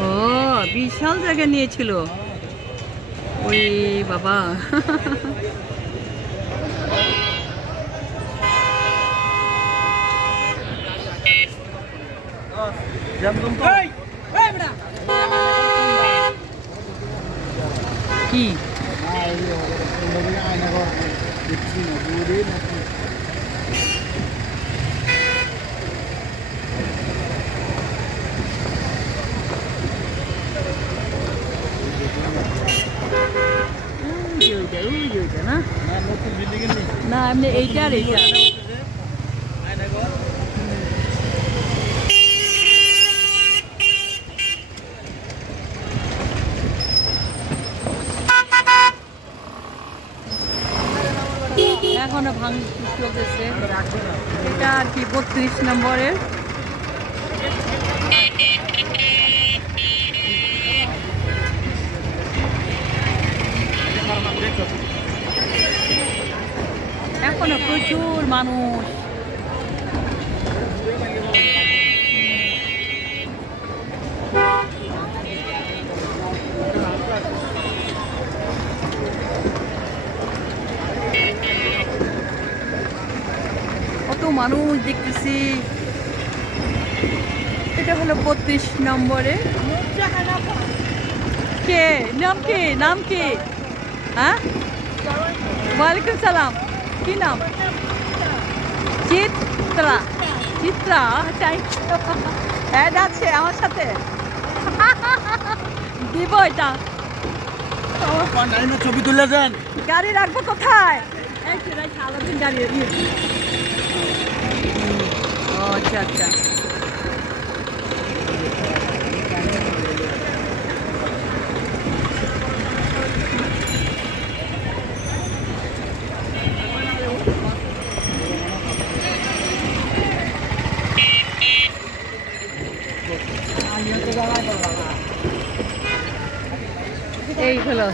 ও বিশাল জায়গা নিয়েছিল। ওই বাবা। কি ওই যে ওইটা, ওই যে ওইটা না না এমনি এইটা আর এইটা এখনও ভাঙ চলতেছে। এটা আর কি বত্রিশ নম্বরের। এখনও প্রচুর মানুষ। কত মানুষ দেখতেছি। এটা হলো বত্রিশ নম্বরে। কে? নাম কি? নাম কি? হ্যাঁ? ওয়ালাইকুম সালাম। কি নাম? চিত্রা। চিত্রা? চাই অ্যাড আছে আমার সাথে। দিব এটা। ছবি তুলে দেন। গাড়ি রাখব কোথায়? গাড়ি আচ্ছা আচ্ছা। এই হলো।